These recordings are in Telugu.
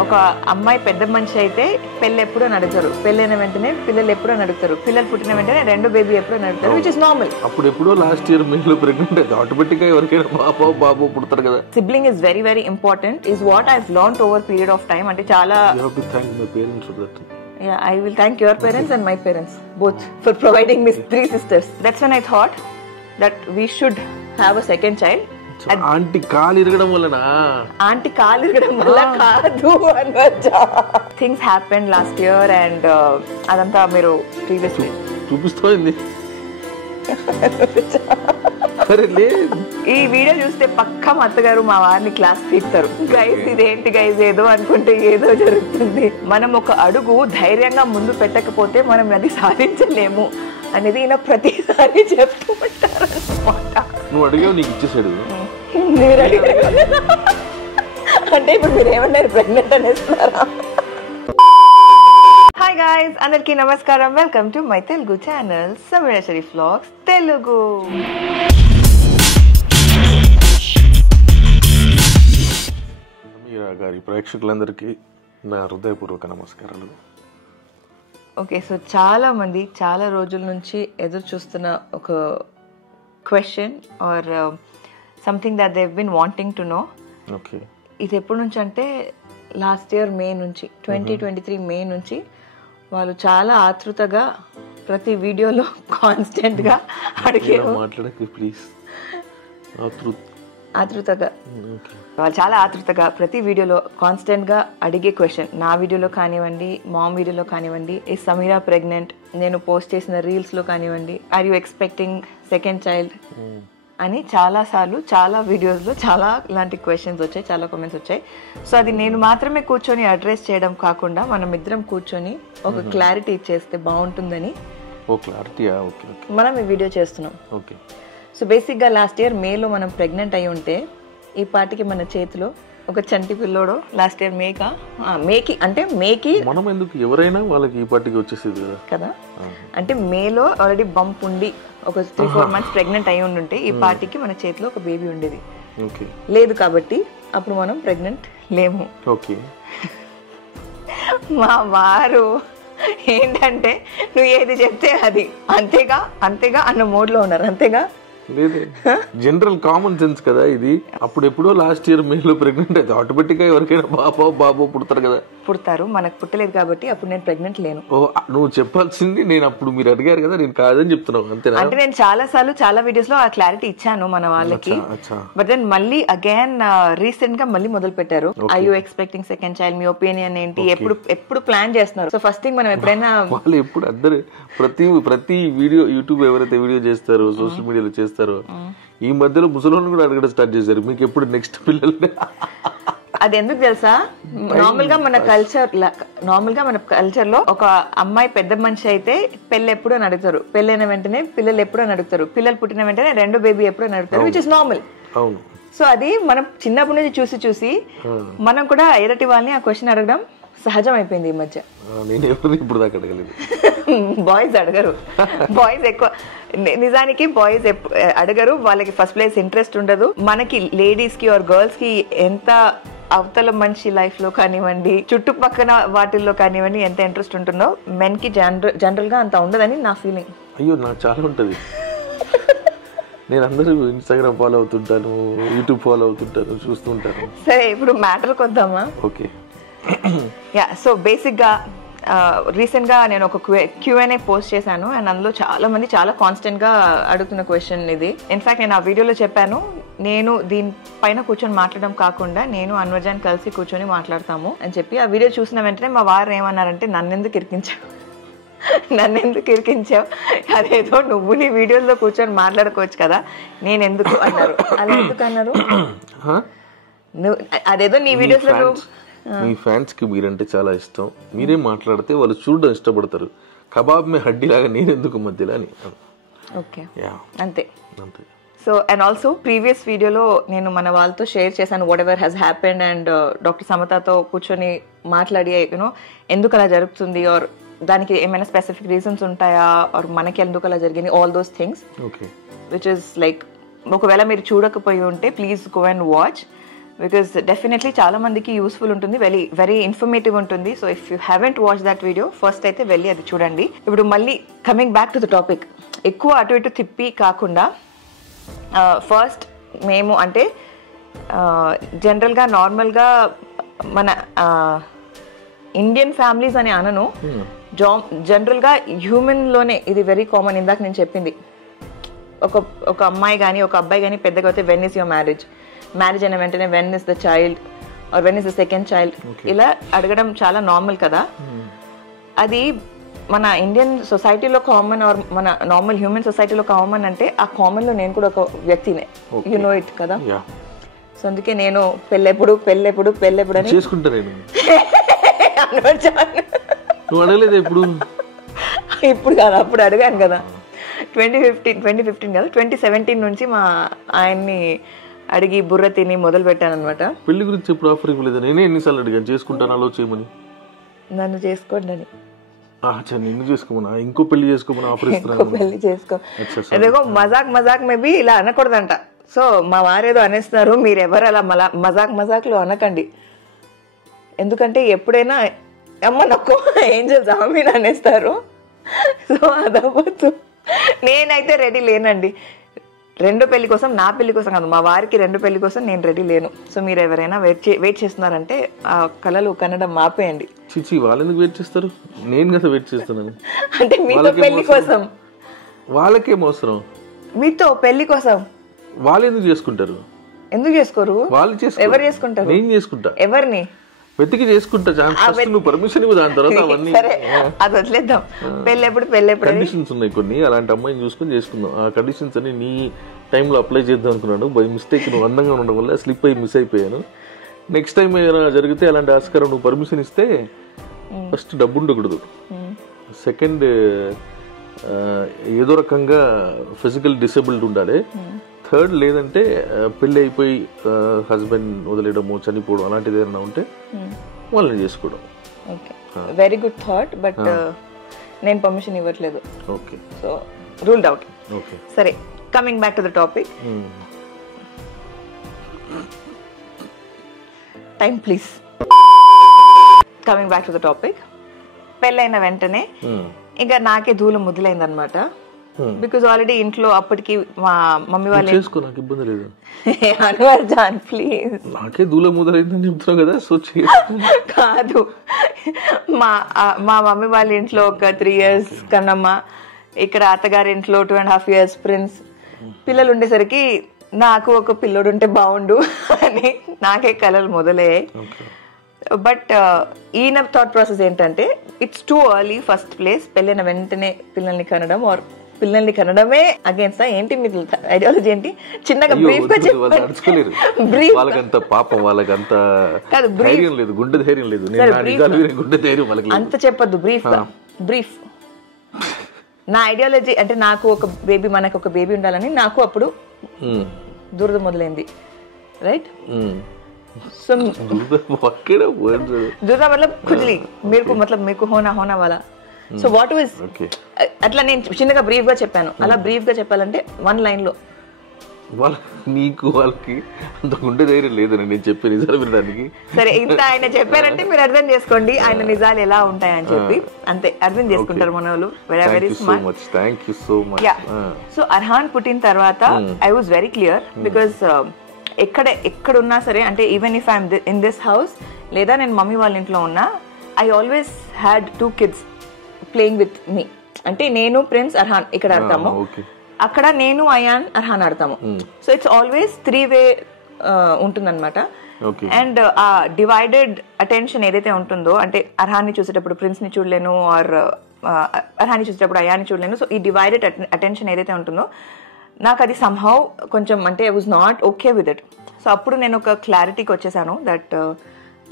ఒక అమ్మాయి పెద్ద మనిషి అయితే పెళ్ళి ఎప్పుడో నడుగుతారు, పెళ్ళైన వెంటనే పిల్లలు ఎప్పుడో నడుగుతారు, పిల్లలు పుట్టిన వెంటనే రెండో బేబీ ఎప్పుడో నడుగుతారు, విచ్ ఇస్ నార్మల్. అప్పుడు ఎప్పుడో లాస్ట్ ఇయర్ మీరు ప్రెగ్నెంట్ అయితే ఆటోమేటిక్ గా ఎవరికైనా బాబు పుడతారు కదా. Sibling is very very important is what I learned over period of time. అంటే చాలా Yeah, I will thank your parents and my parents both for providing me 3 sisters. That's when I thought that we should have a second child. Aunty కాలు ఇరగడం వల్లనా? ఆంటీ కాలు ఇరగడం వల్ల కాదు అనొచ్చా. Things happened last year and అదంతా మీరు ప్రీవియస్లీ చూపిస్తోంది. ఈ వీడియో చూస్తే పక్కా మా అత్తగారు మా వారిని క్లాస్ పీకుతారు. గైస్ ఇదేంటి గైస్, ఏదో అనుకుంటే ఏదో జరుగుతుంది. మనం ఒక అడుగు ధైర్యంగా ముందు పెట్టకపోతే మనం అది సాధించలేము అనేది ఈయన ప్రతిసారి చెప్తూ ఉంటారు అన్నమాట. నువ్వు అడిగావు, నీకు ఇచ్చేసాడు. అంటే ఇప్పుడు మీరు ఏమన్నారు, ప్రెగ్నెంట్ అనేస్తున్నారా? హాయ్ గైస్, అందరికీ నమస్కారం. Welcome to my Telugu channel Sameereswari vlogs Telugu. గారి ప్రేక్షకులందరికీ నా హృదయపూర్వక నమస్కారాలు. ఓకే, సో చాలా మంది చాలా రోజుల నుంచి ఎదురు చూస్తున్న ఒక question or something that they been wanting to know. Okay, ఇది ఎప్పటి నుంచి అంటే లాస్ట్ ఇయర్ మే నుంచి 2023 మే నుంచి వాళ్ళు చాలా ఆతృతగా ప్రతి వీడియోలో కాన్స్టెంట్గా అడిగే మాట్లాడక ప్లీజ్. ఆతృతగా వాళ్ళు చాలా ఆతృతగా ప్రతి వీడియోలో కాన్స్టెంట్ గా అడిగే క్వశ్చన్, నా వీడియోలో కానివ్వండి, మామ్ వీడియోలో కానివ్వండి, ఈ సమీరా ప్రెగ్నెంట్, నేను పోస్ట్ చేసిన రీల్స్ లో కానివ్వండి, are you expecting second child అని చాలా సార్లు చాలా వీడియోస్ లో చాలా ఇలాంటి క్వశ్చన్స్ వచ్చాయి, చాలా కామెంట్స్ వచ్చాయి. సో అది నేను మాత్రమే కూర్చొని అడ్రస్ చేయడం కాకుండా మనం ఇద్దరం కూర్చొని ఒక క్లారిటీ ఇచ్చేస్తే బాగుంటుందని మనం ఈ వీడియో చేస్తున్నాం. ఓకే, సో బేసిక్గా లాస్ట్ ఇయర్ మేలో మనం ప్రెగ్నెంట్ అయి ఉంటే ఈ పాటికి మన చేతిలో ఒక చంటి పిల్లోడు లాస్ట్ ఇయర్ మేకి మనం ఎందుకు ఎవరైనా వాళ్ళకి ఈ పాటికి వచ్చేసేది కదా. అంటే మేలో ఆల్రెడీ బంప్ ఉండి ఒక 3-4 మంత్స్ ప్రెగ్నెంట్ అయి ఉండుంటే ఈ పాటికి మన చేతిలో ఒక బేబీ ఉండేది. లేదు కాబట్టి అప్పుడు మనం ప్రెగ్నెంట్ లేము. ఓకే, మా వారు ఏంటంటే నువ్వు ఏది చెప్తే అది అంతేగా అన్న మోడ్లో ఉన్నారు. అంతేగా, లేదే, జనరల్ కామన్ సెన్స్ కదా ఇది. అప్పుడు ఎప్పుడో లాస్ట్ ఇయర్ మేలో ప్రెగ్నెంట్ అయితే ఆటోమేటిక్ గా ఎవరికైనా బాబు పుడతారు కదా. పుడతారు, మనకు పుట్టలేదు కాబట్టి అప్పుడు నేను ప్రెగ్నెంట్ లేను. ఓ, నువ్వు చెప్పాల్సింది నేను అప్పుడు మీరు అడిగారు కదా, నేను కాదని చెప్తున్నావు అంతేనా? అంటే నేను చాలా సార్లు చాలా వీడియోస్ లో ఆ క్లారిటీ ఇచ్చాను మన వాళ్ళకి. బట్ దెన్ మళ్ళీ అగైన్ రీసెంట్ గా మళ్ళీ మొదలు పెట్టారు. I you expecting second child, me opinion ఏంటి, ఎప్పుడు ప్లాన్ చేస్తున్నారు? సో ఫస్ట్ థింగ్ మనం ఎప్పుడైనా వాళ్ళు ఎప్పుడు అందరు ప్రతి వీడియో యూట్యూబ్ ఎవరైతే వీడియో చేస్తారో సోషల్ మీడియాలో చేస్తారో ఈ మధ్యలో ముసలోని కూడా అడగడం స్టార్ట్ చేశారు, మీకు ఎప్పుడు నెక్స్ట్ పిల్లలు. అది ఎందుకు తెలుసా, నార్మల్ గా మన కల్చర్ లో ఒక అమ్మాయి పెద్ద మనిషి అయితే పెళ్ళి ఎప్పుడో నడుగుతారు, పెళ్ళైన వెంటనే పిల్లలు ఎప్పుడో నడుగుతారు, పిల్లలు పుట్టిన వెంటనే రెండో బేబీ ఎప్పుడో నడుగుతారు, విచ్ ఇస్ నార్మల్. సో అది మనం చిన్నప్పటి నుంచి చూసి మనం కూడా ఎదుటి వాళ్ళని ఆ క్వశ్చన్ అడగడం సహజం అయిపోయింది ఈ మధ్య. బాయ్స్ అడగరు, బాయ్స్ ఎక్కువ, నిజానికి బాయ్స్ అడగరు, వాళ్ళకి ఫస్ట్ ప్లేస్ ఇంట్రెస్ట్ ఉండదు. మనకి లేడీస్ కి ఆర్ గర్ల్స్ కి ఎంత అవతల మనిషి లైఫ్ లో కానివ్వండి, చుట్టుపక్కల వాటిల్లో కానివ్వండి ఎంత ఇంట్రెస్ట్ ఉంటుందో మెన్ కి జనరల్ గా అంత ఉండదని నా ఫీలింగ్. అయ్యో, నాకు చాలా ఉంటది. నేను అందరూ ఇన్స్టాగ్రామ్ ఫాలో అవుతుంటాను, యూట్యూబ్ ఫాలో అవుతుంటాను, చూస్తుంటాను. సరే, ఇప్పుడు మ్యాటర్కి వద్దామా? Okay, yeah. సో బేసిక్ గా రీసెంట్ గా నేను ఒక Q&A పోస్ట్ చేశాను అండ్ అందులో చాలా మంది చాలా కాన్స్టెంట్ గా అడుగుతున్న క్వశ్చన్ ఇది. ఇన్ఫాక్ట్ నేను ఆ వీడియోలో చెప్పాను, నేను దీనిపైన కూర్చొని మాట్లాడడం కాకుండా నేను అన్వర్జాన్ కలిసి కూర్చొని మాట్లాడతాము అని చెప్పి. ఆ వీడియో చూసిన వెంటనే మా వారు ఏమన్నారంటే, నన్నెందుకు ఇరికించావు, అదేదో నువ్వు నీ వీడియోలో కూర్చొని మాట్లాడుకోవచ్చు కదా, నేను ఎందుకు అన్నారు. అలా ఎందుకు అన్నారు? అదేదో నీ వీడియోస్ లో మీ ఫ్యాన్స్ కి మీరంటే చాలా ఇష్టం, మీరే మాట్లాడితే వాళ్ళు చూడడం ఇష్టపడతారు, కబాబ్ మే హడ్డీ లాగా నేనెందుకు మధ్యలో అని. ఓకే, అంతే. సో అండ్ ఆల్సో ప్రీవియస్ వీడియోలో నేను మన వాళ్ళతో షేర్ చేశాను whatever has happened and doctor సమతతో కూర్చొని మాట్లాడి ఎందుకు అలా జరుగుతుంది ఆర్ దానికి ఏమైనా స్పెసిఫిక్ రీజన్స్ ఉంటాయా ఆర్ మనకి ఎందుకు అలా జరిగింది, all those things which is like, ఒకవేళ మీరు చూడకపోయి ఉంటే please go and watch. Because definitely చాలా మందికి యూస్ఫుల్ ఉంటుంది, వెరీ ఇన్ఫర్మేటివ్ ఉంటుంది. So if you haven't watch that video first అయితే వెళ్ళి అది చూడండి. ఇప్పుడు మళ్ళీ coming back to the topic, ఎక్కువ అటు ఇటు తిప్పి కాకుండా ఫస్ట్ మేము అంటే జనరల్గా నార్మల్గా మన ఇండియన్ ఫ్యామిలీస్ అని అనను, జనరల్గా హ్యూమన్లోనే ఇది వెరీ కామన్. ఇందాక నేను చెప్పింది, ఒక అమ్మాయి కానీ ఒక అబ్బాయి కానీ పెద్దగా అయితే వెన్ ఇస్ యువర్ మ్యారేజ్ అయిన వెంటనే when is the child or when is the second child ఇలా అడగడం చాలా నార్మల్ కదా. అది మన ఇండియన్ సొసైటీలో కామన్ ఆర్ మన నార్మల్ హ్యూమన్ సొసైటీలో కామన్ అంటే ఆ కామన్లో నేను కూడా ఒక వ్యక్తినే, యు నో ఇట్ కదా. సో అందుకే నేను పెళ్ళెప్పుడు అని చేసుకుంటాను. ఇప్పుడు కాదు, అప్పుడు అడిగాను కదా 2015 కదా, 2017 నుంచి మా ఆయన్ని అడిగి బుర్ర తిని మొదలు పెట్టాను అనమాట. పెళ్లి గురించి ఎప్పుడు ఆఫర్ ఇవ్వలేదు. నేనే ఎన్నిసార్లు అడిగాను చేసుకుంటాను అలో చేయమని. నన్ను చేసుకోండి అని. నిన్ను చేసుకోమన్నా, ఇంకో పెళ్లి చేసుకోమని ఆఫర్ ఇస్తున్నాను. పెళ్లి చేసుకో అదేగో మజాక్ మేబీ ఇలా అనకూడదంట. సో మా వారేదో అనేస్తున్నారు, మీరు ఎవరు అలా మజాక్లో అనకండి. ఎందుకంటే ఎప్పుడైనా అమ్మ నొక్కో ఏంజల్స్ ఆమె అనేస్తారు. సో అదవ్వద్దు. నేనైతే రెడీ లేనండి రెండో పెళ్లి కోసం, నా పెళ్లి కోసం కాదు, మా వారికి రెండో పెళ్లి కోసం నేను రెడీ లేను. సో మీరు ఎవరైనా వెయిట్ చేస్తున్నారంటే ఆ కళలు కనడం మాపేయండి. చిచి వాళ్ళు ఎందుకు వెయిట్ చేస్తారు? నేను కదా వెయిట్ చేస్తున్నాను. అంటే మీతో పెళ్లి కోసం. వాళ్ళకేం అవసరం? మీతో పెళ్లి కోసం వాళ్ళు ఎందుకు చేసుకుంటారు? ఎందుకు చేసుకోరు? వాళ్ళు చేసుకోరు. ఎవరు చేసుకుంటారు? నేను చేసుకుంటా. ఎవరిని వెతికి చేసుకుంటా. నువ్వు పర్మిషన్ ఇవ్వు, దాని తర్వాత అవన్నీ అది వదిలేద్దాం. పెళ్ళెప్పుడు కండిషన్స్ ఉన్నాయి కొన్ని, అలాంటి అమ్మాయిని చూసుకుని చేసుకుందాం. ఆ కండిషన్స్ అని నీ టైంలో అప్లై చేద్దాం అనుకున్నాను. బై మిస్టేక్ నువ్వు అందంగా ఉండడం వల్ల స్లిప్ అయ్యి మిస్ అయిపోయాను. నెక్స్ట్ టైం ఏదైనా జరిగితే అలాంటి ఆస్కారం నువ్వు పర్మిషన్ ఇస్తే ఫస్ట్ డబ్బు ఉండకూడదు, సెకండ్ ఏదో రకంగా ఫిజికల్ డిసేబుల్డ్ ఉండాలి, థర్డ్ లేదంటే పెళ్ళి అయిపోయి హస్బెండ్ వదిలేయడము చనిపోవడం అలాంటిది ఏదైనా ఉంటే వాళ్ళని చేసుకోవడం. వెరీ గుడ్ థాట్, బట్ నేను పర్మిషన్ ఇవ్వట్లేదు. Okay, so ruled out. Okay సరే, coming back to the topic. Time please. Coming back to the topic, పెళ్ళైన వెంటనే ఇంకా నాకే ధూళం ముద్దులైంది అనమాట. బికాజ్ ఆల్రెడీ ఇంట్లో అప్పటికి మా మమ్మీ వాళ్ళు నాకు ఇబ్బంది లేదు. అన్వర్ జాన్ ప్లీజ్, నాకే ధూళం ముద్దులైందని చెప్తున్నావు కదా. సో కాదు, మా మమ్మీ వాళ్ళ ఇంట్లో ఒక 3 years కన్నమ్మ, ఇక్కడ అత్తగారి ఇంట్లో 2.5 years ప్రిన్స్. పిల్లలు ఉండేసరికి నాకు ఒక పిల్లోడు ఉంటే బాగుండు అని నాకే కలలు మొదలయ్యాయి. బట్ ఈయన థాట్ ప్రాసెస్ ఏంటంటే it's too early. First place పెళ్ళైన వెంటనే పిల్లల్ని కనడం ఆర్ పిల్లల్ని కనడమే అగేన్స్ట్ ఏంటి మీ ఐడియాలజీ ఏంటి? చిన్నగా బ్రీఫ్ గా చెప్పండి. వాళ్ళకంత పాపం, వాళ్ళకంత ధైర్యం లేదు, గుండె ధైర్యం లేదు. గుండె ధైర్యం వాళ్ళకి అంత చెప్పొద్దు. బ్రీఫ్ నా ఐడియాలజీ అంటే నాకు ఒక బేబీ, మనకు ఒక బేబీ ఉండాలని నాకు అప్పుడు దురద మొదలైంది. రైట్? సో దురద मतलब खुजली मेरे को मतलब मेरे को होना वाला. సో వాట్ వాజ్ అట్లా నేను చిన్నగా బ్రీఫ్ గా చెప్పాను. అలా బ్రీఫ్ గా చెప్పాలంటే 1 line లో నీకు వాళ్ళకి అంత గుండె ధైర్యం లేదని నేను చెప్పే నిజాలు వినడానికి. సరే, ఇంత ఆయన చెప్పారంటే మీరు అర్థం చేసుకోండి ఆయన నిజాలు ఎలా ఉంటాయని చెప్పి. అంతే, అర్థం చేసుకుంటారు మన వాళ్ళు. Very smart. Thank you so much. So Arhaan పుట్టిన తర్వాత I was very clear. Because ఎక్కడున్నా సరే, అంటే even if I'm in this house లేదా నేను మమ్మీ వాళ్ళ ఇంట్లో ఉన్నా, I always had 2 kids playing with me. అంటే నేను ప్రిన్స్ అర్హాన్ ఇక్కడ ఆడతాము, అక్కడ నేను అయాన్ అర్హాన్ ఆడతాము. సో ఇట్స్ ఆల్వేస్ 3-way ఉంటుందన్నమాట. అండ్ ఆ డివైడెడ్ అటెన్షన్ ఏదైతే ఉంటుందో, అంటే అర్హాన్ని చూసేటప్పుడు ప్రిన్స్ ని చూడలేను ఆర్ అర్హాన్ని చూసేటప్పుడు అయాన్ని చూడలేను. సో ఈ డివైడెడ్ అటెన్షన్ ఏదైతే ఉంటుందో నాకు అది సంహౌ కొంచెం అంటే I was not okay with it. So అప్పుడు నేను ఒక క్లారిటీకి వచ్చేసాను that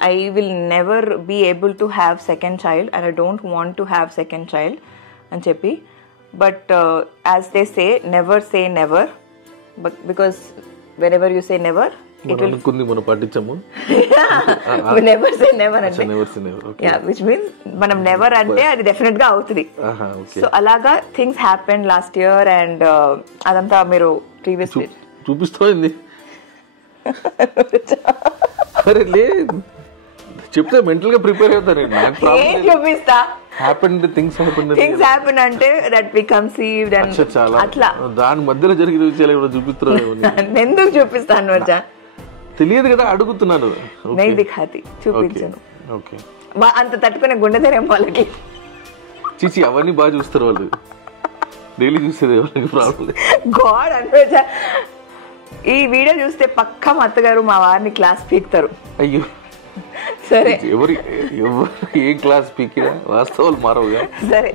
I will never be able to have second child and I don't want to have second child అని చెప్పి. But as they say never, but because whenever you say never it will మనం పాటించము. never say never అంటే yeah, which means మనం never అంటే అది డెఫినెట్ గా అవుతుంది. సో అలాగా things happened last year and అదంతా మీరు ప్రీవియస్ చూపిస్తుంది. అరే లేదు చెప్తే మెంటల్ గా ప్రిపేర్ అవుతాను నాకు ఏం చూపిస్తా థింగ్స్ థింగ్స్ హ్యాపెన్ అంటే దట్ వి కన్సీవ్డ్ అండ్ చాలా అట్లా దాని మధ్యలో జరిగిన విషయాలు కూడా చూపిస్తున్నావు ఎందుకు చూపిస్తాను వర్జా తెలియదు కదా అడుగుతున్నాను నై దిఖాతి చూపించాను ఓకే అంత తట్టుకునే గుండె ధైర్యం వాళ్ళకి చిచి అవన్నీ బాగా చూస్తారు వాళ్ళు డైలీ చూసేది వాళ్ళకి ప్రాబ్లం గాడ్ అనుకోవచ్చా ఈ వీడియో చూస్తే పక్కా మా అత్తగారు మా వారిని క్లాస్ పీకుతారు అయ్యో సరే ఎవరు ఏ క్లాస్ పీకినా వాస్తవాలు మారవుగా సరే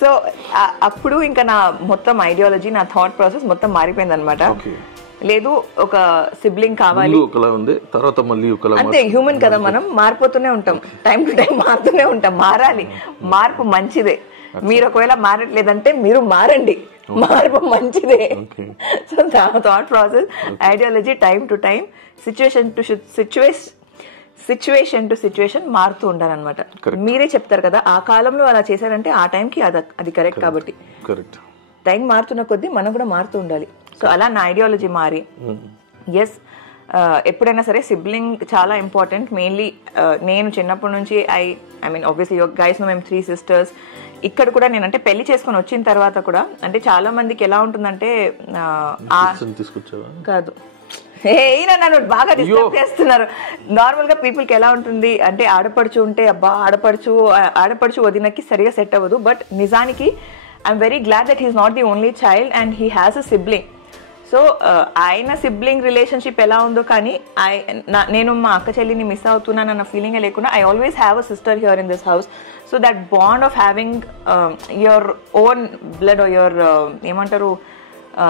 సో అప్పుడు ఇంకా నా మొత్తం ఐడియాలజీ నా థాట్ ప్రాసెస్ మొత్తం మారిపోయింది అనమాట లేదు ఒక సిబ్లింగ్ కావాలి ఒకలా ఉంది తర్వాత మళ్ళీ ఒకలా అంతే హ్యూమన్ కదా మనం మారిపోతూనే ఉంటాం టైం టు టైం మారుతూనే ఉంటాం మారాలి మార్పు మంచిదే మీరు ఒకవేళ మారట్లేదంటే మీరు మారండి మార్పు మంచిదే so thought process ideology time to time situation to situation మారుతూ ఉండాలన్నమాట మీరే చెప్తారు కదా ఆ కాలంలో అలా చేశారంటే ఆ టైంకి అది కరెక్ట్ కాబట్టి టైం మారుతున్న కొద్దీ మనం కూడా మారుతూ ఉండాలి సో అలా నా ఐడియాలజీ మారి ఎస్ ఎప్పుడైనా సరే సిబ్లింగ్ చాలా ఇంపార్టెంట్ మెయిన్లీ నేను చిన్నప్పటి నుంచి ఐ మీన్ ఆబ్వియస్లీ గైస్ మేము 3 sisters ఇక్కడ కూడా నేనంటే పెళ్లి చేసుకొని వచ్చిన తర్వాత కూడా అంటే చాలా మందికి ఎలా ఉంటుందంటే కాదు నన్ను బాగా డిస్టర్బ్ చేస్తున్నారు నార్మల్ గా పీపుల్ కి ఎలా ఉంటుంది అంటే ఆడపడుచు ఉంటే అబ్బా ఆడపడుచు వదినకి సరిగా సెట్ అవ్వదు బట్ నిజానికి I'm very glad that he's not the only child and he has a sibling so ఆయన సిబ్లింగ్ రిలేషన్షిప్ ఎలా ఉందో కానీ నేను మా అక్క చెల్లిని మిస్ అవుతున్నాను అన్న ఫీలింగే లేకుండా I always have a sister here in this house so that bond of having your own blood or your ఏమంటారు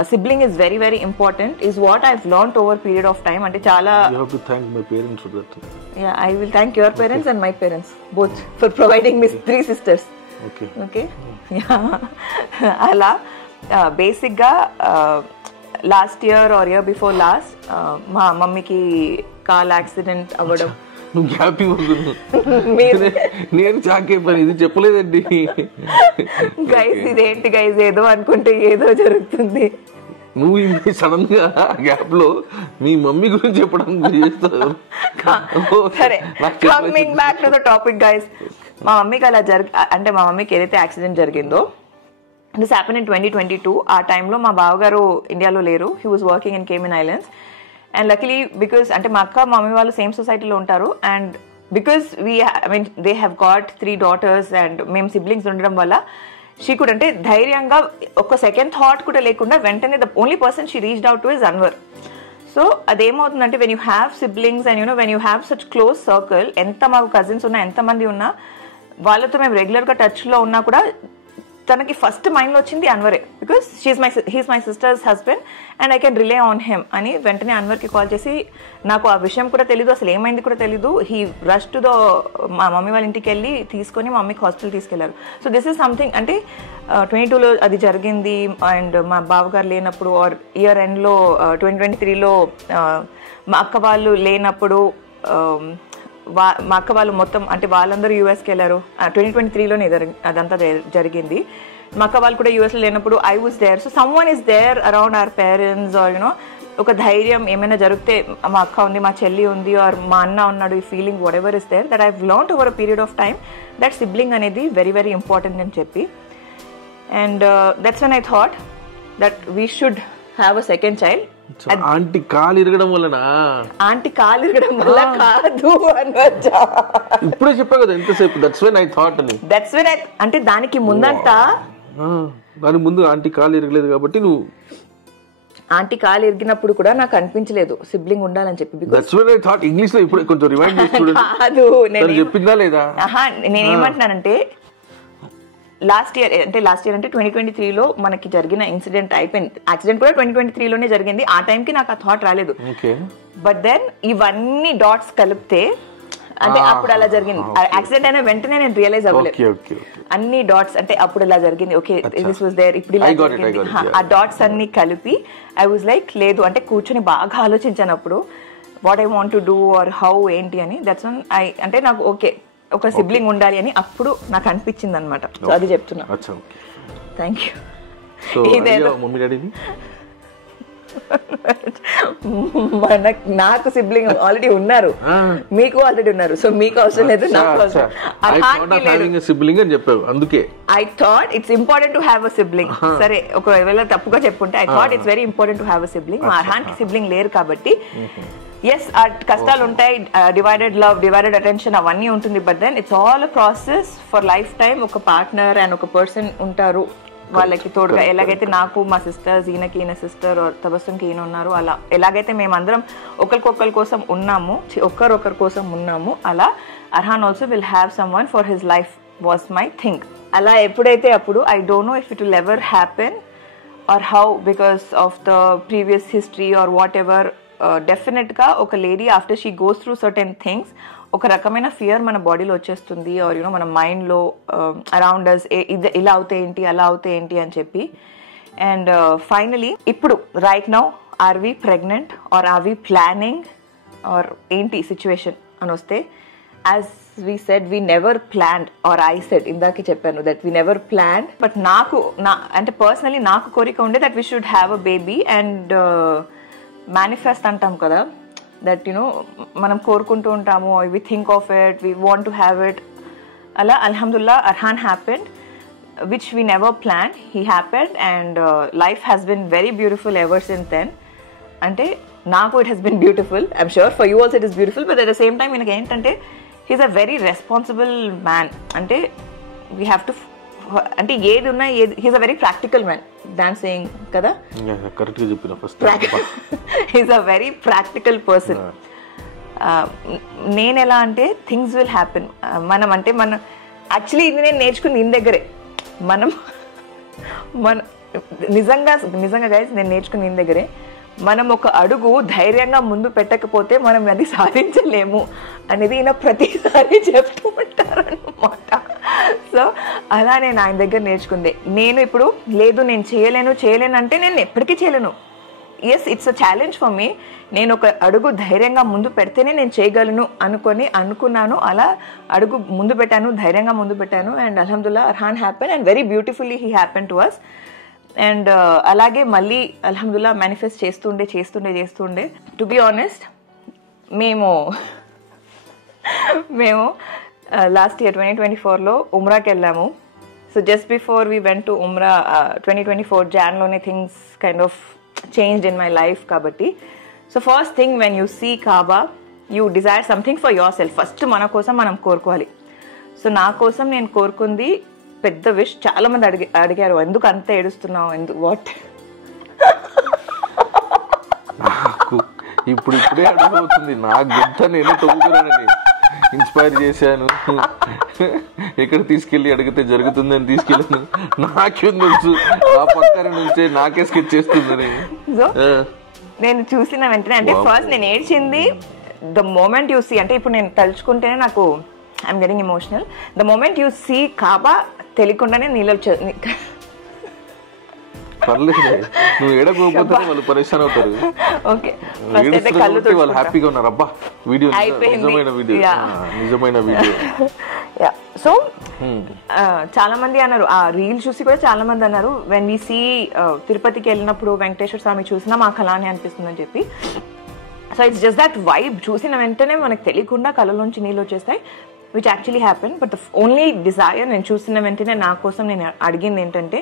sibling is very very important is what I've learned over period of time ante chala you have to thank my parents for that yeah I will thank your parents and my parents both for providing me 3 sisters okay yeah ala basic ga last year or year before last ma mummy ki car accident avadam నువ్వు హ్యాపీ నేను చాకే పని ఇది చెప్పలేదండి గైస్ ఇదేంటి గైస్ ఏదో అనుకుంటే ఏదో జరుగుతుంది నువ్వు సడన్ గా గ్యాప్ లో మీ మమ్మీ గురించి చెప్పడం చేస్తావు సరే coming back to the topic guys మా మమ్మీకి అలా అంటే మా మమ్మీకి ఏదైతే యాక్సిడెంట్ జరిగిందో దిస్ హ్యాపెన్ ఇన్ 2022 ఆ టైంలో మా బావగారు ఇండియాలో లేరు he was working in Cayman islands and luckily because అంటే మా అక్క మమ్మీ వాళ్ళు సేమ్ సొసైటీలో ఉంటారు and because they have got 3 daughters and మేము సిబ్లింగ్స్ ఉండడం వల్ల షీ కుడ్ అంటే ధైర్యంగా ఒక సెకండ్ థాట్ కూడా లేకుండా వెంటనే the only person she reached out to is Anwar so అదేమవుతుందంటే when you have siblings and when you have such close circle ఎంత మాకు కజిన్స్ ఉన్నా ఎంతమంది ఉన్నా వాళ్ళతో మేము రెగ్యులర్గా టచ్లో ఉన్నా కూడా తనకి ఫస్ట్ మైండ్లో వచ్చింది అన్వరే because he's my sister's husband and I can rely on him అని వెంటనే అన్వర్కి కాల్ చేసి నాకు ఆ విషయం కూడా తెలీదు అసలు ఏమైంది కూడా తెలీదు హీ రష్ టు ద మా మమ్మీ వాళ్ళ ఇంటికి వెళ్ళి తీసుకొని మా మమ్మీకి హాస్పిటల్ తీసుకెళ్లారు సో దిస్ ఈస్ సంథింగ్ అంటే 22లో అది జరిగింది అండ్ మా బావగారు లేనప్పుడు ఆర్ ఇయర్ ఎండ్లో 2023లో మా అక్క వాళ్ళు లేనప్పుడు మా అక్క వాళ్ళు మొత్తం అంటే వాళ్ళందరూ యూఎస్కి వెళ్ళారు 2023లోనే అదంతా జరిగింది మా అక్క వాళ్ళు కూడా యూఎస్లో లేనప్పుడు I was there so someone is there around our parents or ఒక ధైర్యం ఏమైనా జరిగితే మా అక్క ఉంది మా చెల్లి ఉంది ఆర్ మా అన్న ఉన్నాడు ఈ feeling whatever is there that I learned over a period of time that sibling అనేది వెరీ వెరీ ఇంపార్టెంట్ అని చెప్పి and that's when I thought that we should have a second child aunty కాలు ఇరగడం వల్లనా ఆంటీ కాలు ఇరగడం వల్ల కాదు అనొచ్చా ఇప్పుడే చెప్పా కదా ఎంతసేపు దట్స్ వెన్ ఐ థాట్ అని దట్స్ వెన్ అంటే దానికి ముందంట దాని ముందు ఆంటీ కాలు ఇరగలేదు కాబట్టి నువ్వు ఆంటీ కాలు ఇరిగినప్పుడు కూడా నాకు అనిపించలేదు సిబ్లింగ్ ఉండాలని చెప్పి that's when I thought English లో ఇప్పుడు కొంచెం రిమైండ్ చేసి చూడండి కాదు నేను చెప్పిందా లేదా నేనేమంటున్నానంటే లాస్ట్ ఇయర్ అంటే 2023లో మనకి జరిగిన ఇన్సిడెంట్ అయిపోయింది యాక్సిడెంట్ కూడా 2023లోనే జరిగింది ఆ టైంకి నాకు ఆ థాట్ రాలేదు బట్ దెన్ ఇవన్నీ డాట్స్ కలిపితే అంటే అప్పుడు అలా జరిగింది యాక్సిడెంట్ అయిన వెంటనే నేను రియలైజ్ అవ్వలేదు అన్ని డాట్స్ అంటే అప్పుడు ఇలా జరిగింది ఓకే దిస్ వాజ్ దేర్ ఇప్పుడు ఇలా జరిగింది ఆ డాట్స్ అన్ని కలిపి ఐ వాజ్ లైక్ లేదు అంటే కూర్చొని బాగా ఆలోచించాను అప్పుడు what I want to do or how ఏంటి అని దట్స్ వన్ అంటే నాకు ఓకే ఒక సిబ్లింగ్ ఉండాలి అని అప్పుడు నాకు అనిపించింది అనమాట సో అది చెప్తున్నా థ్యాంక్ యూ నాకు సిబ్లింగ్ ఆల్రెడీ ఉన్నారు, మీకు ఆల్రెడీ ఉన్నారు, సో మీకు అవసరం లేదు, నాకు అవసరం. సిబ్లింగ్ అని చెప్పావు అందుకే. I thought it's important to have a sibling. సరే ఒకవేళ తప్పుగా చెప్పుంటే, I thought it's very important to have a sibling. మా అర్హాన్కి సిబ్లింగ్ లేరు కాబట్టి ఎస్ ఆ కష్టాలు ఉంటాయి, డివైడెడ్ లవ్, డివైడెడ్ అటెన్షన్ అవన్నీ ఉంటుంది. But then it's all a process for lifetime. ఒక పార్ట్నర్ అండ్ ఒక పర్సన్ ఉంటారు వాళ్ళకి తోడుగా. ఎలాగైతే నాకు మా సిస్టర్స్, ఈయనకి ఈయన సిస్టర్, తబస్సుకి ఈయన ఉన్నారు, అలా ఎలాగైతే మేమందరం ఒకరికొకరి కోసం ఉన్నాము, ఒకరొకరి కోసం ఉన్నాము, అలా Arhan also will have some one for his life was my think. అలా ఎప్పుడైతే అప్పుడు I don't know if it will ever happen or how because of the previous history or what ever. డెఫినెట్గా ఒక lady after she goes through certain things ఒక రకమైన ఫియర్ మన బాడీలో వచ్చేస్తుంది, ఆర్ యూనో మన మైండ్లో అరౌండ్ అస్ ఇలా అవుతే ఏంటి, అలా అవుతే ఏంటి అని చెప్పి. అండ్ ఫైనలీ ఇప్పుడు right now are we pregnant or are we planning or ఏంటి సిచ్యువేషన్ అని వస్తే, as we said we never planned, or I said ఇందాకే చెప్పాను that we never planned, but అంటే పర్సనలీ నాకు కోరిక ఉండే that we should have a baby and manifest అంటాం కదా, that you know మనం కోరుకుంటూ ఉంటాము, we think of it, we want to have it. అలా alhamdulillah Arhan happened, which we never planned. He happened and life has been very beautiful ever since then. అంటే నాకు it has been beautiful, I'm sure for you also it is beautiful, but at the same time మనకి ఏంటంటే he's a very responsible man. అంటే we have to అంటే ఏది ఉన్నా he's a very practical man than saying కదా. కరెక్ట్ గా చెప్పిన first. he's a very practical person. నేను ఎలా అంటే థింగ్స్ విల్ హ్యాపెన్. మనం అంటే యాక్చువల్లీ ఇది నేను నేర్చుకుని ఈయన దగ్గరే. మన నిజంగా గైస్ నేను నేర్చుకుని ఈయన దగ్గరే. మనం ఒక అడుగు ధైర్యంగా ముందు పెట్టకపోతే మనం అది సాధించలేము అనేది ఈయన ప్రతిసారి చెప్తూ ఉంటారు అన్నమాట. సో అలా నేను ఆయన దగ్గర నేర్చుకుంది. నేను ఇప్పుడు లేదు నేను చేయలేను అంటే నేను ఎప్పటికీ చేయలేను. Yes it's a challenge for me. నేను ఒక అడుగు ధైర్యంగా ముందు పెడితేనే నేను చేయగలను అనుకున్నాను. అలా అడుగు ముందు పెట్టాను, ధైర్యంగా ముందు పెట్టాను. అండ్ అల్హమ్దుల్లా Arhaan happen and very beautifully he happen to us. And అలాగే మళ్ళీ అల్హమ్దుల్లా మేనిఫెస్ట్ చేస్తుండే. టు బి ఆనెస్ట్ మేము లాస్ట్ ఇయర్ 2024లో ఉమ్రాకి వెళ్ళాము. So just before we went to ఉమ్రా 2024 జాన్లోనే things kind of changed in my life kabatti. So first thing when you see Kaaba, you desire something for yourself. First mana kosam manam korukovali. So na kosam nenu korukundi pedda wish. Chaala mandi adigaru enduku anta edustunnao enduku what ఇప్పుడే అడుగుతుంది నా గుంత నేను తవ్వుకున్నానని ఇన్స్పైర్ చేశాను. ఎక్కడ తీసుకెళ్ళి అడిగితే జరుగుతుందని తీసుకెళ్ళాను. నాకేం తెలుసు ఆ పక్కన నుంచే నాకే స్కెచ్ చేస్తుందని. నేను చూసిన వెంటనే అంటే ఫస్ట్ నేను ఏడ్చింది ద మూమెంట్ యూ సీ. అంటే ఇప్పుడు నేను తలుచుకుంటేనే నాకు I'm getting emotional. The moment you see కాబా తెలియకుండానే నీళ్ళు పర్లేదు, నువ్వు ఏడకపోతే వాళ్ళు పరేషాన్ అవుతారు. వాళ్ళు హ్యాపీగా ఉన్నారు. అబ్బా వీడియో నిజమైన వీడియో. సో చాలా మంది అన్నారు, ఆ రీల్ చూసి కూడా చాలా మంది అన్నారు, వెన్ వి సీ తిరుపతికి వెళ్ళినప్పుడు వెంకటేశ్వర స్వామి చూసినా మాకు అలానే అనిపిస్తుంది అని చెప్పి. So it's just that vibe. చూసిన వెంటనే మనకు తెలియకుండా కళ్ళలోంచి నీళ్ళు వచ్చేస్తాయి, which actually happen. But the only Dzire నేను చూసిన వెంటనే నా కోసం నేను అడిగింది ఏంటంటే,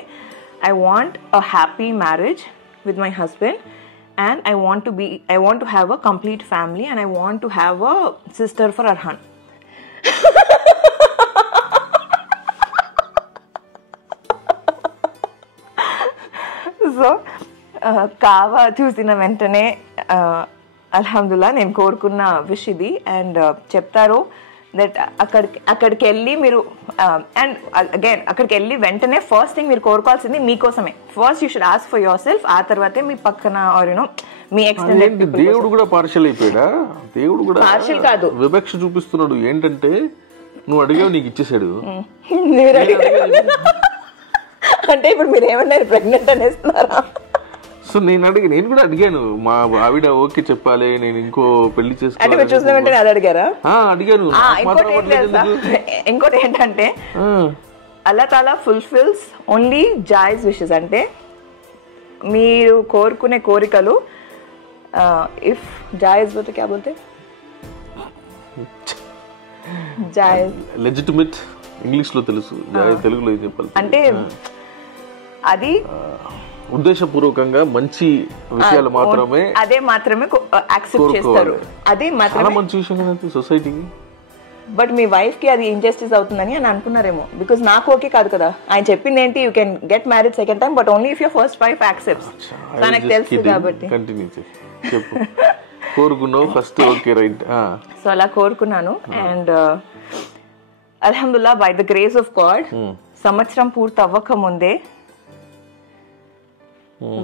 I want a happy marriage with my husband, and I want to have a complete family, and I want to have a sister for Arhan. So Kaaba చూసిన వెంటనే అల్హమ్దుల్లా నేను కోరుకున్న విష్ ఇది. అండ్ చెప్తారు దట్ అక్కడికి వెళ్ళి మీరు అండ్ అగైన్ అక్కడికి వెళ్ళి వెంటనే ఫస్ట్ థింగ్ మీరు కోరుకోవాల్సింది మీకోసమే. First you should ask for yourself, ఆ తర్వాతే మీ పక్కన ఆర్ యూనో మీ ఎక్స్టెండెడ్ పీపుల్. దేవుడు కూడా పార్షియల్ అయిపోయాడా? దేవుడు కూడా పార్షియల్ కాదు, వివక్ష చూపిస్తున్నాడు. ఏంటంటే నువ్వు అడిగావు నీకు ఇచ్చేసాడు. అంటే ఇప్పుడు మీరు ఏమన్నారు, ప్రెగ్నెంట్ అనేస్తున్నారా? సో నేను కూడా అడిగాను, మా ఆవిడ ఓకే చెప్పాలి, నేను ఇంకో పెళ్లి చేసుకోవాలి చూసిన వెంటనే అది అడిగారా? అడిగాను. ఇంకోటి ఏంటంటే అల్లా తాలా ఫుల్ఫిల్స్ ఓన్లీ జాయిస్ విషెస్. అంటే మీరు కోరుకునే కోరికలు ఇఫ్ జాయిజ్ బోతే క్యా బోల్తే జాయిజ్ లెజిటిమేట్ ఇంగ్లీష్ లో తెలుసు, జాయిజ్ తెలుగులో ఏం చెప్పాలి అంటే అది ఉద్దేశపూర్వకంగా మంచి విషయాలు మాత్రమే అదే మాత్రమే యాక్సెప్ట్ చేస్తారు. అదే మాత్రమే చాలా మంచి విషయం కదా సొసైటీకి. బట్ మీ వైఫ్ కి అది ఇంజస్టిస్ అవుతుందని అని అనుకున్నారేమో, బికాస్ నాకు ఓకే కాదు కదా. ఆయన చెప్పింది ఏంటి, you can get married second time but only if your first wife accepts. తనకు తెలుసు కాబట్టి కంటిన్యూ చేయి, చెప్పు. కోరుకున్నావు ఫస్ట్, ఓకే రైట్. సో అలా కోరుకున్నాను. అండ్ అల్హమ్దుల్లా by the grace of God సంవత్సరం పూర్తి అవ్వక ముందే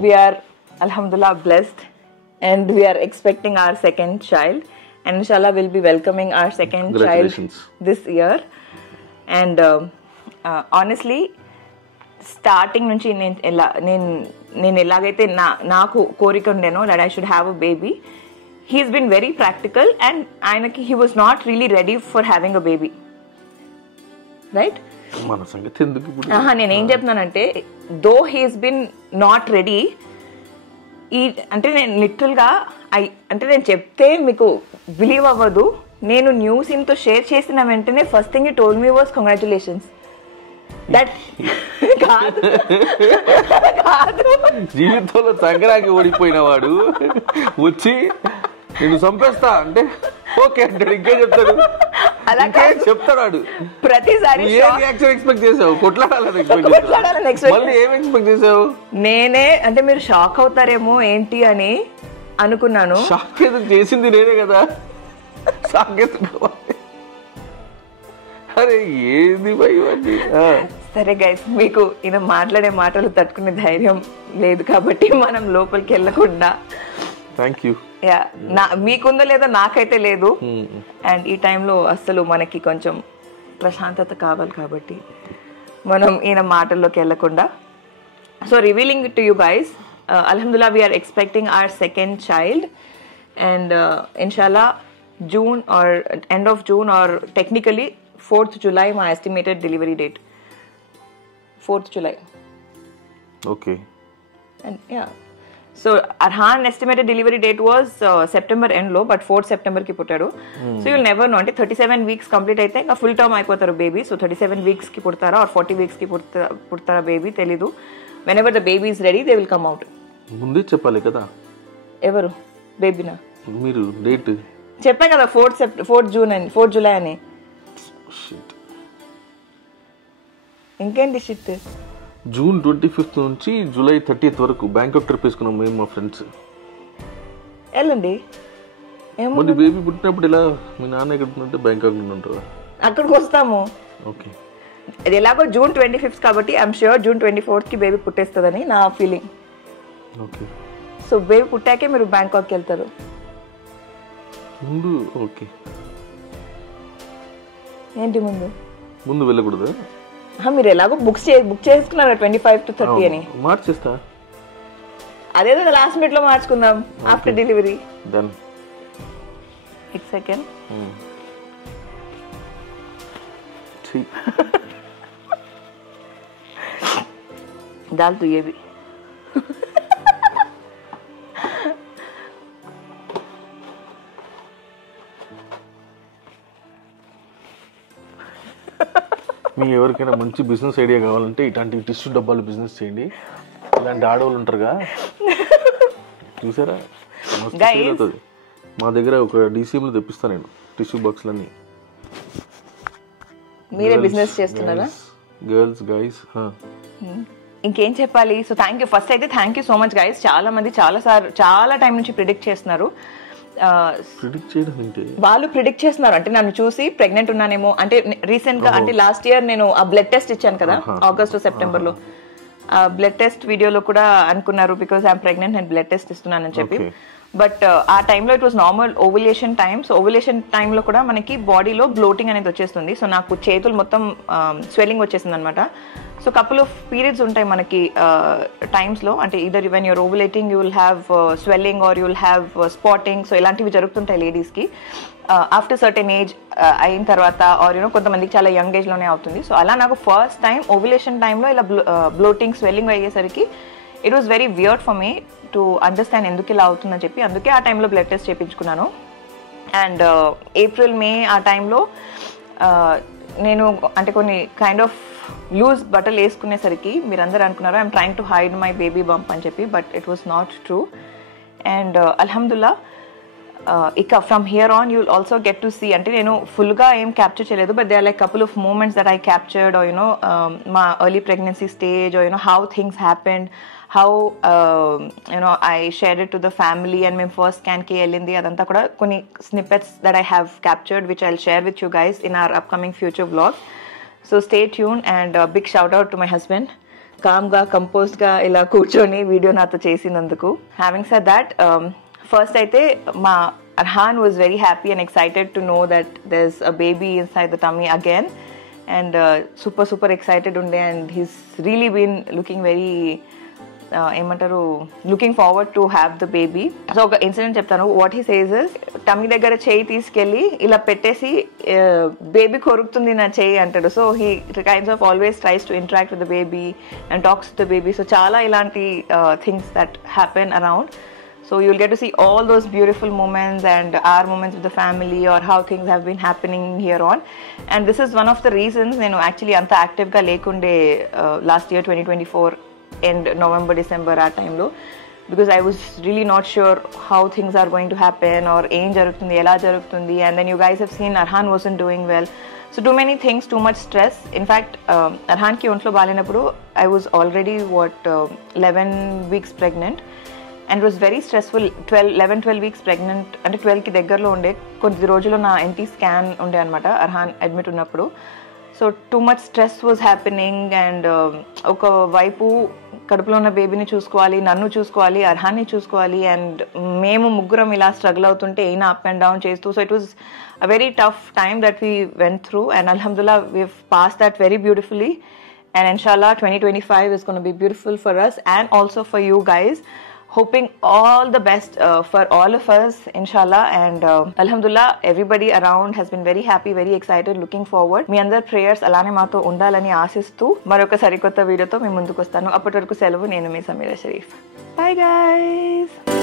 we are alhamdulillah blessed and we are expecting our second child, and inshallah we'll be welcoming our second child this year. And honestly starting nunchi నేను ఎలాగైతే నాకు కోరిక ఉండేనో that I should have a baby, he's been very practical and ఆయనకి he was not really ready for having a baby, right? మన సంగతి ఎందుకు ఇప్పుడు? నేనేం చెప్తున్నానంటే though he's been not ready, అంటే నేను లిటరల్ గా అంటే నేను చెప్తే మీకు బిలీవ్ అవ్వదు. నేను న్యూస్ ఇంతో షేర్ చేసిన వెంటనే first thing you told me was congratulations. That కాదు జీవితంలో సంక్రాంతి ఓడిపోయిన వాడు వచ్చి నేను చంపేస్తా అంటే ఓకే అంటాడు, ఇంకేం చెప్తాడు, చెప్తాడు. ప్రతిసారి ఎక్స్పెక్ట్ చేసావు, కొట్లాడాలని మళ్ళీ ఏం ఎక్స్పెక్ట్ చేసావు? నేనే అంటే మీరు షాక్ అవుతారేమో ఏంటి అని అనుకున్నాను. షాక్ ఎందుకు, చేసింది నేనే కదా. షాక్ ఎందుకు? అరే ఏది భయమండి. సరే గైస్, మీకు ఈయన మాట్లాడే మాటలు తట్టుకునే ధైర్యం లేదు కాబట్టి మనం లోపలికి వెళ్ళకుండా, థ్యాంక్ యూ. మీకుందో లేదో నాకైతే లేదు. అండ్ ఈ టైంలో అస్సలు మనకి కొంచెం ప్రశాంతత కావాలి కాబట్టి మనం ఈయన మాటల్లోకి వెళ్ళకుండా, so revealing to you guys, alhamdulillah we are expecting our second child, and inshallah June or end of June or technically 4th July my estimated delivery date, 4th July. Okay. And yeah, so Arhan estimated delivery date was September end lo, but 4th September ki puttaru. So you'll never know, ante 37 weeks complete aithe inga full term ayipotaru baby. So 37 weeks ki puttara or 40 weeks ki puttara baby telidu. Whenever the baby is ready they will come out. ముందే చెప్పాలి కదా. ఎవరు బేబీనా? మీరు డేట్ చెప్పా కదా 4th June అని, 4th July అని. ఇంకేంటి షిట్? జూన్ 25th నుంచి జూలై 30th వరకు బ్యాంకాక్ ట్రిప్ వేసుకున్నాం మేము మా ఫ్రెండ్స్. వెళ్ళండి. మరి బేబీ పుట్టినప్పుడు ఎలా మీ నాన్న ఎక్కడ ఉంటే బ్యాంకాక్ నుండి ఉంటారా? అక్కడికి వస్తాము. ఓకే. అది ఎలాగో June 25th కాబట్టి ఐఎమ్ ష్యూర్ June 24th కి బేబీ పుట్టేస్తుందని నా ఫీలింగ్. ఓకే. సో బేబీ పుట్టాకే మీరు బ్యాంకాక్కి వెళ్తారు ముందు? ఓకే. ఏంటి ముందు? ముందు వెళ్ళకూడదు. మీరు ఎలాగో బుక్ చేసుకున్నారు 25 to 30 అని. మార్చేస్తా. అదేదో లాస్ట్ మినిట్ లో మార్చుకుందాం ఆఫ్టర్ డెలివరీ. డన్. एक सेकंड. ठीक. डाल तू ये भी. మీ ఎవరికైనా మంచి బిజినెస్ ఐడియా కావాలంటే ఇట్లాంటి టిష్యూ డబ్బాలు బిజినెస్ చేయండి. ఇలాంటి ఆడవాళ్ళు ఉంటారుగా, చూసారా? మా దగ్గర ఒక DCM లో తెప్పిస్తాను నేను టిష్యూ బాక్స్లన్నీ. మీరే బిజినెస్ చేస్తున్నారా? Girls guys. ఇంకేం చెప్పాలి? So thank you. ఫస్ట్ అయితే thank you so much guys. చాలా మంది చాలా టైం నుంచి ప్రిడిక్ట్ చేస్తున్నారు. వాళ్ళు ప్రిడిక్ట్ చేస్తున్నారు అంటే నన్ను చూసి ప్రెగ్నెంట్ ఉన్నానేమో అంటే రీసెంట్ గా, అంటే లాస్ట్ ఇయర్ నేను ఆ బ్లడ్ టెస్ట్ ఇచ్చాను కదా ఆగస్ట్ సెప్టెంబర్ లో. బ్లడ్ టెస్ట్ వీడియోలో కూడా అనుకున్నారు because I'm pregnant and blood test ఇస్తున్నానని చెప్పి. బట్ ఆ టైంలో it was normal ovulation time. So ovulation టైంలో కూడా మనకి బాడీలో బ్లోటింగ్ అనేది వచ్చేస్తుంది. సో నాకు చేతులు మొత్తం స్వెల్లింగ్ వచ్చేసింది అనమాట. సో కపుల్ ఆఫ్ పీరియడ్స్ ఉంటాయి మనకి టైమ్స్లో, అంటే either when you're ovulating you will have swelling or you will have spotting. So ఇలాంటివి జరుగుతుంటాయి లేడీస్కి ఆఫ్టర్ సర్టెన్ ఏజ్ అయిన తర్వాత, ఆర్ యూనో కొంతమందికి చాలా యంగ్ ఏజ్లోనే అవుతుంది. సో అలా నాకు ఫస్ట్ టైం ఓవులేషన్ టైంలో ఇలా బ్లోటింగ్ స్వెల్లింగ్ అయ్యేసరికి it was very weird for me to understand ఎందుకు ఇలా అవుతుందని చెప్పి, అందుకే ఆ టైంలో బ్లడ్ టెస్ట్ చేయించుకున్నాను. అండ్ ఏప్రిల్ మే ఆ టైంలో నేను అంటే కొన్ని కైండ్ ఆఫ్ లూజ్ బట్టలు వేసుకునేసరికి మీరందరూ అనుకున్నారు I'm trying to hide my baby bump అని చెప్పి, but it was not true. And అల్హమ్దుల్లా ఇక from here on you will also get to see, అంటే నేను ఫుల్గా ఏం క్యాప్చర్ చేయలేదు, but they are like couple of moments that I captured, or you know మా early pregnancy stage, or you know how things happened, how I shared it to the family, and my first scan ki ellindi adanta kuda konni snippets that I have captured which I'll share with you guys in our upcoming future vlogs. So stay tuned, and big shout out to my husband, calm ga composed ga ila కూర్చొని video nato చేసినందుకు. Having said that, first aithe ma Arhan was very happy and excited to know that there's a baby inside the tummy again, and super excited unde, and he's really been looking very ఏమంటారు looking forward to have the baby. So ఒక ఇన్సిడెంట్ చెప్తాను. What he says is, tummy దగ్గర చేయి తీసుకెళ్ళి ఇలా పెట్టేసి బేబీ కొరుకుతుంది నా చేయి అంటాడు. So he kinds of always tries to interact with the baby and talks to the baby. So చాలా ఇలాంటి things that happen around. So you'll get to see all those beautiful moments and our moments with the family, or how things have been happening here on. And this is one of the reasons nenu actually anta active ga lekunde last year 2024 end November December ఆ టైంలో, because I was really not sure how things are going to happen or ఏం జరుగుతుంది ఎలా జరుగుతుంది. And then you guys have seen Arhan wasn't doing well, so too many things, too much stress. In fact Arhan ki ఒంట్లో బాలేనప్పుడు I was already 11 weeks pregnant, and it was very stressful. 11-12 weeks pregnant అంటే 12కి దగ్గరలో ఉండే కొద్ది రోజుల్లో నా NT స్కాన్ ఉండే అనమాట అర్హాన్ అడ్మిట్ ఉన్నప్పుడు. So too much stress was happening, and ఒక వైపు కడుపులో ఉన్న బేబీని చూసుకోవాలి, నన్ను చూసుకోవాలి, అర్హాన్ని చూసుకోవాలి, అండ్ మేము ముగ్గురం ఇలా స్ట్రగుల్ అవుతుంటే అయినా అప్ అండ్ డౌన్ చేస్తూ. So it was a very tough time that we went through, and అల్హమ్దుల్లా we've passed that very beautifully, and inshallah 2025 is going to be beautiful for us and also for you guys. Hoping all the best for all of us, inshallah. And alhamdulillah, everybody around has been very happy, very excited, looking forward. మీ అందరి prayers అలానే మాతో ఉండాలని ఆశిస్తూ మరొక సరికొత్త వీడియోతో మీ ముందుకు వస్తాను. అప్పటి వరకు సెలవు. నేను మీ సమీరా షరీఫ్. Bye guys.